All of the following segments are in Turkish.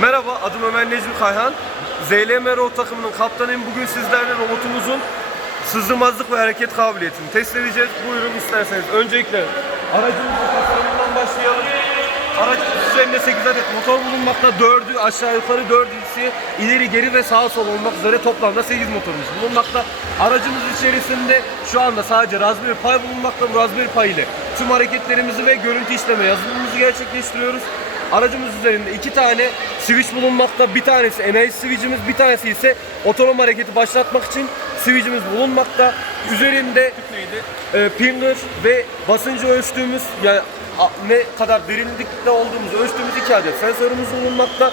Merhaba, adım Ömer Necmi Kayhan. ZLM Road takımının kaptanıyım. Bugün sizlerle robotumuzun sızdırmazlık ve hareket kabiliyetini test edeceğiz. Buyurun isterseniz. Öncelikle aracımızın tasarımından başlayalım. Aracımız üzerinde 8 adet motor bulunmakta. 4'ü aşağı yukarı 4'ü ileri geri ve sağa sola olmak üzere toplamda 8 motorumuz bulunmakta. Aracımız içerisinde şu anda sadece Raspberry Pi bulunmakta. Bu Raspberry Pi ile tüm hareketlerimizi ve görüntü işleme yazılımımızı gerçekleştiriyoruz. Aracımız üzerinde iki tane switch bulunmakta. Bir tanesi enerji switch'imiz, bir tanesi ise otonom hareketi başlatmak için switch'imiz bulunmakta. Üzerinde e, pinger ve basıncı ölçtüğümüz yani ne kadar derinlikte olduğumuzu ölçtüğümüz iki adet sensörümüz bulunmakta.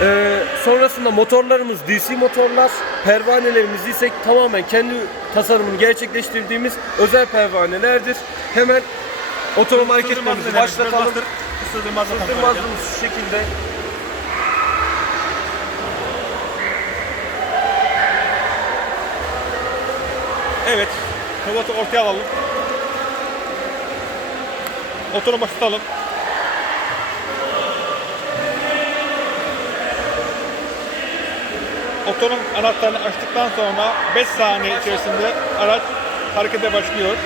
E, sonrasında motorlarımız DC motorlar, pervanelerimiz ise tamamen kendi tasarımını gerçekleştirdiğimiz özel pervanelerdir. Hemen otonom hareketlerimizi başlatalım. Isırdırmaz Sığdırmazlığımız şu şekilde. Evet. Robotu ortaya alalım. Motoru başlatalım. Otonom anahtarını açtıktan sonra 5 saniye içerisinde araç harekete başlıyor.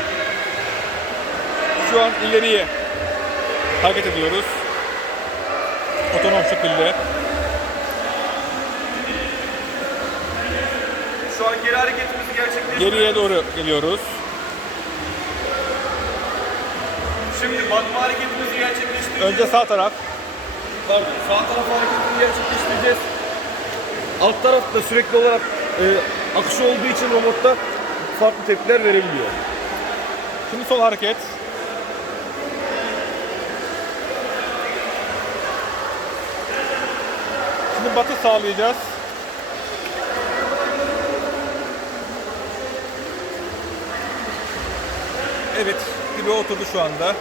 Şu an ileriye hareket ediyoruz. Otonom şekilde. Şu an geri hareketimizi gerçekleştiriyoruz. Geriye doğru geliyoruz. Şimdi bakma hareketimizi gerçekleştireceğiz. Önce sağ taraf. Pardon, sağ taraf hareketini gerçekleştireceğiz. Alt tarafta sürekli olarak e, akışı olduğu için robotta farklı tepkiler verebiliyor. Şimdi sol hareket. Şimdi batı sağlayacağız. Evet, gibi oturdu şu anda.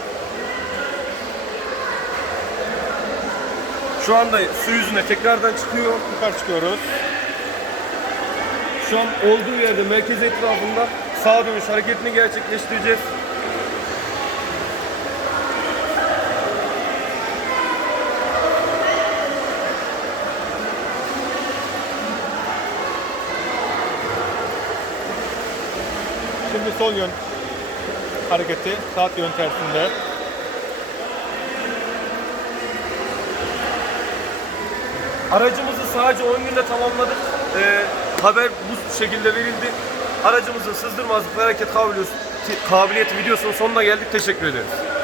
Şu anda su yüzüne tekrardan çıkıyor. Yukarı çıkıyoruz. Şu an olduğu yerde merkez etrafında sağ dönüş hareketini gerçekleştireceğiz. Şimdi sol yön hareketi, saat yön tersinde. Aracımızı sadece 10 günde tamamladık. Ee, haber bu şekilde verildi. Aracımızın sızdırmazlık ve hareket kabiliyeti, kabiliyeti videosunun sonuna geldik. Teşekkür ederiz.